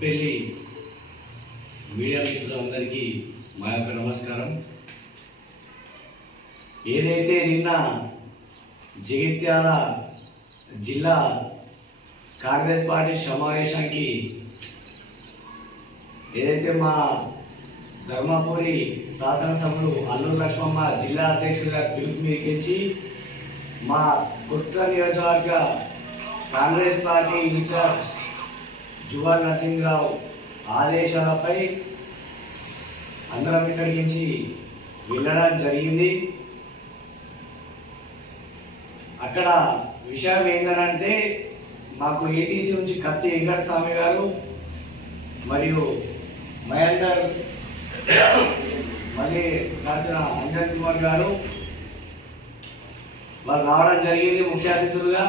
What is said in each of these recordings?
Metpally media మిత్రులందరికీ మా యొక్క నమస్కారం. ఏదైతే నిన్న జగిత్యాల జిల్లా కాంగ్రెస్ పార్టీ సమావేశానికి ఏదైతే మా ధర్మపురి శాసనసభ్యులు అల్లూరు లక్ష్మమ్మ జిల్లా అధ్యక్షుడిగా పిలుపు మీదకించి మా కుట్ర నియోజకవర్గ కాంగ్రెస్ పార్టీ ఇన్ఛార్జ్ జువాల్ నరసింహరావు ఆదేశాలపై అందరం ఇక్కడి నుంచి వెళ్ళడం జరిగింది. అక్కడ విషయం ఏంటంటే మాకు ఏసీసీ నుంచి కత్తి వెంకట స్వామి గారు మరియు మహేందర్ మళ్ళీ కాల్చిన అంజన్ కుమార్ గారు వాళ్ళు రావడం జరిగింది ముఖ్య అతిథులుగా.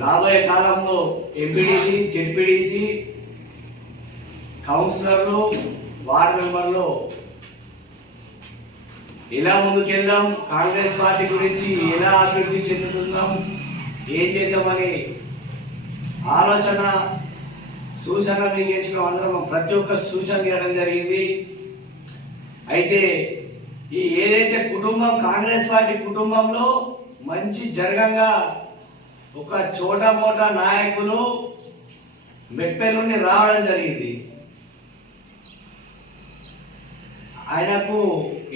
రాబోయే కాలంలో ఎంపీడీసీ, జెడ్పీడీసీ, కౌన్సిలర్లు, వార్డు మెంబర్లు ఎలా ముందుకెళ్దాం, కాంగ్రెస్ పార్టీ గురించి ఎలా అభివృద్ధి చెందుతున్నాం, ఏం చేద్దామని ఆలోచన సూచన మీకు ఇచ్చిన అందరం ప్రతి ఒక్క సూచన ఇవ్వడం జరిగింది. అయితే ఈ ఏదైతే కుటుంబం కాంగ్రెస్ పార్టీ కుటుంబంలో మంచి జరగంగా ఒక చోట మోట నాయకులు మెట్పల్లి నుండి రావడం జరిగింది. ఆయనకు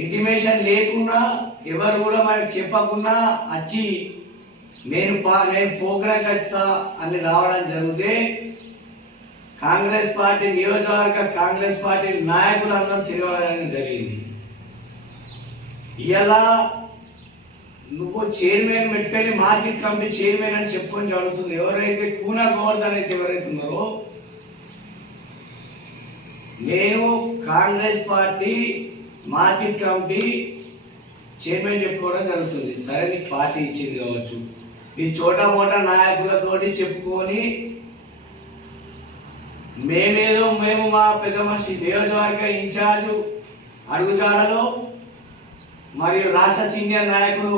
ఇంటిమేషన్ లేకుండా ఎవరు కూడా మనకు చెప్పకుండా వచ్చి నేను ప్రోగ్రాంకి వచ్చా అని రావడం జరిగితే కాంగ్రెస్ పార్టీ నియోజకవర్గ కాంగ్రెస్ పార్టీ నాయకులందరూ తిరగడం జరిగింది. ఇలా నువ్వు chairman Metpally market committee chairman అని చెప్పుకొని జరుగుతుంది. ఎవరైతే కూనా గోవర్ధన్ అయితే ఎవరైతే ఉన్నారో నేను Congress party market committee chairman చెప్పుకోవడం జరుగుతుంది. సరే నీకు పార్టీ ఇచ్చింది కావచ్చు, నీ చోటా మోటా నాయకులతోటి చెప్పుకొని మేము మా పెద్ద మనిషి నియోజకవర్గ ఇన్ఛార్జు అడుగుజాడలో మరియు రాష్ట్ర సీనియర్ నాయకులు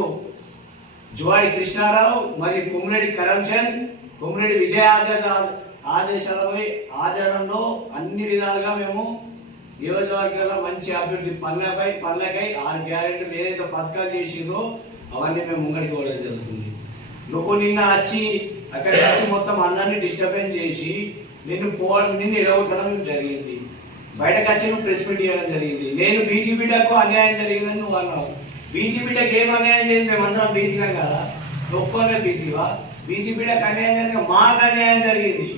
జువాడి కృష్ణారావు మరియు కుమ్మిరెడ్డి కరంచంద్, కుమ్మిరెడ్డి విజయ ఆదేశాలపై ఆధారంలో అన్ని విధాలుగా మేము నియోజకవర్గాల్లో మంచి అభివృద్ధి పనులకై 6 గ్యారెంటీలు ఏదైతే పథకాలు చేసిందో అవన్నీ మేము ముంగడికి పోవడం జరుగుతుంది. నువ్వు నిన్న వచ్చి అక్కడికి వచ్చి మొత్తం అందరినీ డిస్టర్బెన్స్ చేసి నిన్ను ఎలగొట్టడం జరిగింది. బయటకు వచ్చి నువ్వు ప్రెస్ మీట్ చేయడం జరిగింది. నేను బీసీ బిడ్డకు అన్యాయం జరిగిందని నువ్వు అన్నావు. బీసీ బిడ్డకు ఏం అన్యాయం చేసింది? మేమందరం బీసీలం కదా, ఒక్కొక్క బీసీవా? బీసీ బిడ్డకు అన్యాయం జరిగింది, మాకు అన్యాయం జరిగింది.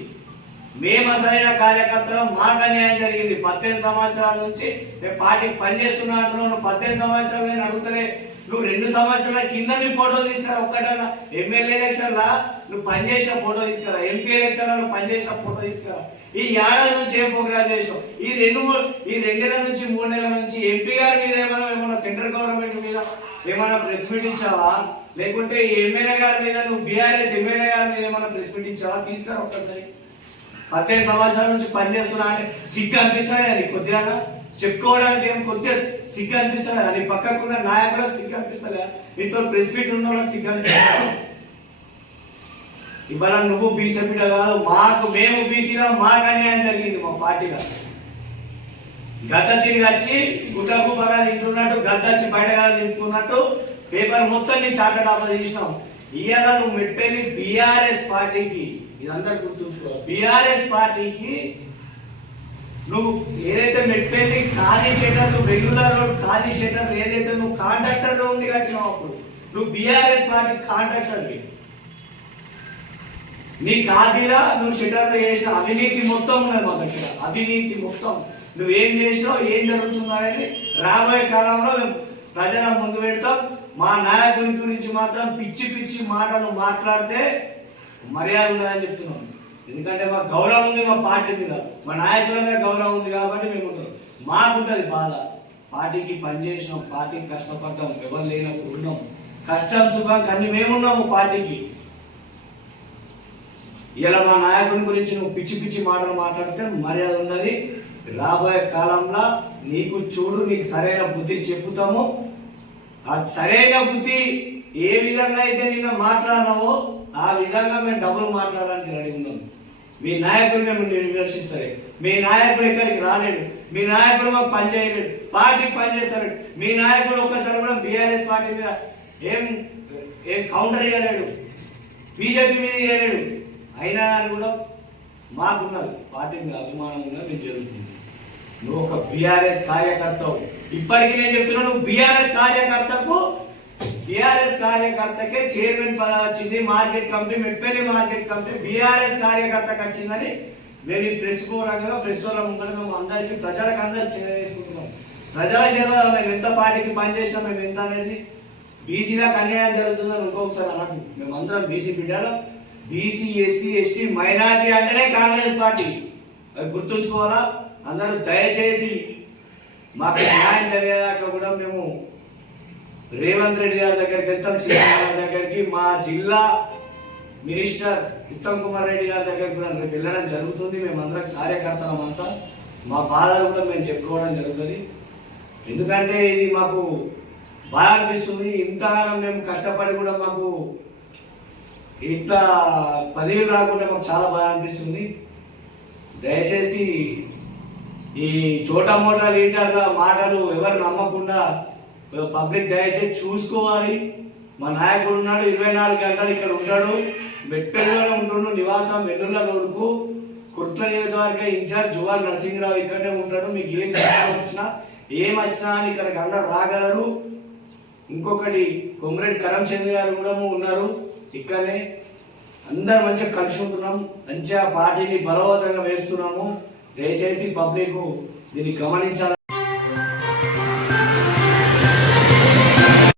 మేము అసలైన కార్యకర్తలు, మాకు అన్యాయం జరిగింది. 18 సంవత్సరాల నుంచి మేము పార్టీకి పనిచేస్తున్నా అంటున్నావు. నువ్వు 18 సంవత్సరాలు నేను అడుగుతలే, నువ్వు 2 సంవత్సరాల కింద నీ ఫోటో తీసుకురా. ఒక్కటన్నా ఎమ్మెల్యే ఎలక్షన్లా నువ్వు పనిచేసిన ఫోటో తీసుకురా, ఎంపీ ఎలక్షన్లో నువ్వు పనిచేసిన ఫోటో తీసుకురా. ఈ ఏడాది నుంచి ఏం ప్రోగ్రామ్ చేసావు? ఈ 2 నెలల నుంచి 3 నెలల నుంచి ఎంపీ గారి మీద ఏమైనా సెంట్రల్ గవర్నమెంట్ మీద ఏమైనా ప్రెస్ మీట్ ఇచ్చావా? లేకుంటే ఎమ్మెల్యే గారి మీద నువ్వు బీఆర్ఎస్ ఎమ్మెల్యే గారి మీద ఏమైనా ప్రెస్ మీట్ ఇచ్చావా? తీసుకురా ఒక్కసారి. 18 సంవత్సరాల నుంచి పనిచేస్తున్నా అంటే సిగ్గు అనిపిస్తుంది అని కొద్దిగా చెప్పుకోవడానికి ఏం కొద్దిగా సిగ్గు అనిపిస్తుంది అని పక్కకున్న నాయకులకు సిగ్గు అనిపిస్తుంది, నీతో ప్రెస్ మీట్ ఉన్న వాళ్ళకి సిగ్గు అనిపిస్తుంది. ఇవాళ నువ్వు బీసీ బిడ్డ కాదు, మేము బీసీలో మాకు అన్యాయం జరిగింది. మా పార్టీగా గద్ద తిరిగి వచ్చి గుట్టకు బాగా తింటున్నట్టు, గద్ద వచ్చి బయటగా తింటున్నట్టు పేపర్ మొత్తం నీ చాటడాప చేసినావు. ఇవాళ నువ్వు మెట్పల్లి బీఆర్ఎస్ పార్టీకి, ఇదంతా గుర్తుంచుకో, బీఆర్ఎస్ పార్టీకి నువ్వు ఏదైతే మెట్పల్లి ఖాళీ షెటర్లు, రెగ్యులర్ రోడ్ ఖాళీ షెటర్లు ఏదైతే నువ్వు కాంట్రాక్టర్లో ఉండి కట్టినావు, అప్పుడు నువ్వు బీఆర్ఎస్ పార్టీ కాంట్రాక్టర్వి. నీ ఖాళీలా నువ్వు షెటర్లు చేసిన అవినీతి మొత్తం ఉన్నది మా దగ్గర. అవినీతి మొత్తం నువ్వేం చేసినావు, ఏం జరుగుతుందో అనేది రాబోయే కాలంలో ప్రజల ముందు పెడతాం. మా నాయకుడి గురించి మాత్రం పిచ్చి పిచ్చి మాటలు మాట్లాడితే మర్యాద ఉండదని చెప్తున్నాం. ఎందుకంటే మాకు గౌరవం ఉంది, మా పార్టీ మీద, మా నాయకుల మీద గౌరవం ఉంది కాబట్టి మేము ఉంటున్నాం. మాకుంటుంది బాధ, పార్టీకి పనిచేసినాం, పార్టీకి కష్టపడ్డాం, ఎవరు లేనప్పుడు ఉన్నాం, కష్టం సుఖం కానీ మేమున్నాము పార్టీకి. ఇలా మా నాయకుడి గురించి నువ్వు పిచ్చి పిచ్చి మాటలు మాట్లాడితే మర్యాద ఉన్నది. రాబోయే కాలంలో నీకు చూడు, నీకు సరైన బుద్ధి చెప్పుతాము. ఆ సరైన బుద్ధి ఏ విధంగా అయితే నిన్న మాట్లాడినావో ఆ విధంగా మేము డబ్బులు మాట్లాడడానికి రెడీ ఉన్నాం. మీ నాయకుడు మేము విమర్శిస్తారు, మీ నాయకుడు ఎక్కడికి రాలేడు, మీ నాయకుడు మాకు పని చేయలేడు, పార్టీకి పని చేస్తాడు, మీ నాయకుడు ఒక్కసారి కూడా బీఆర్ఎస్ పార్టీ మీద ఏం ఏం కౌంటర్ ఇవ్వలేడు, బీజేపీ మీద ఇవ్వలేడు. అయినా కూడా మాకున్నది పార్టీ మీద అభిమానం కూడా మీకు జరుగుతుంది. నువ్వు ఒక బీఆర్ఎస్ కార్యకర్తవు, ఇప్పటికీ నేను చెప్తున్నాను, నువ్వు బీఆర్ఎస్ కార్యకర్తకే చైర్మన్ పదవి వచ్చింది, market committee Metpally market committee BRS కార్యకర్తకు వచ్చిందని మేము ఈ ప్రెస్ పూర్వకంగా ప్రెస్ వాళ్ళ ముందు మేము అందరికీ ప్రజలకు అందరికి చేసుకుంటున్నాం. ప్రజలకు తెలియదు మేము ఎంత పార్టీకి పనిచేసాం, మేము ఎంత అనేది. బీసీలకు అన్యాయం జరుగుతుందని ఇంకొకసారి అనకు. మేమందరం బీసీ బిడ్డలు, బీసీ ఎస్సీ ఎస్టీ మైనార్టీ అంటేనే కాంగ్రెస్ పార్టీ, అది గుర్తుంచుకోవాలా. అందరూ దయచేసి మాకు న్యాయం జరిగేదాకా కూడా మేము రేవంత్ రెడ్డి గారి దగ్గరికి వెళ్తాం, సీఎం గారి దగ్గరికి, మా జిల్లా మినిస్టర్ ఉత్తమ్ కుమార్ రెడ్డి గారి దగ్గరికి కూడా రేపు వెళ్ళడం జరుగుతుంది. మేమందరం కార్యకర్తలం అంతా మా బాధలు కూడా మేము చెప్పుకోవడం జరుగుతుంది. ఎందుకంటే ఇది మాకు బాగా అనిపిస్తుంది. ఇంతకాలం మేము కష్టపడి కూడా మాకు ఇట్లా పదవులు రాకుండా మాకు చాలా బాగా అనిపిస్తుంది. దయచేసి ఈ చోటా మోటా లీడర్ల మాటలు ఎవరు నమ్మకుండా పబ్లిక్ దయచేసి చూసుకోవాలి. మా నాయకుడు ఉన్నాడు, 24 గంటలు ఇక్కడ ఉంటాడు, మెట్పల్లిలోనే ఉంటుండు, నివాసం వెల్లుల్ల రోడ్డుకు, కుట్ల నియోజకవర్గ ఇన్ఛార్జ్ జువాల్ నరసింహరావు ఇక్కడనే ఉంటాడు. మీకు ఏం వచ్చినా అని ఇక్కడికి అందరు రాగలరు. ఇంకొకటి కొమరెడ్డి కరంచంద్ గారు కూడా ఉన్నారు ఇక్కడనే. అందరు మంచిగా కలిసి ఉంటున్నాం, మంచిగా పార్టీని బలవంతంగా వేస్తున్నాము. దయచేసి పబ్లిక్ దీన్ని గమనించాలి.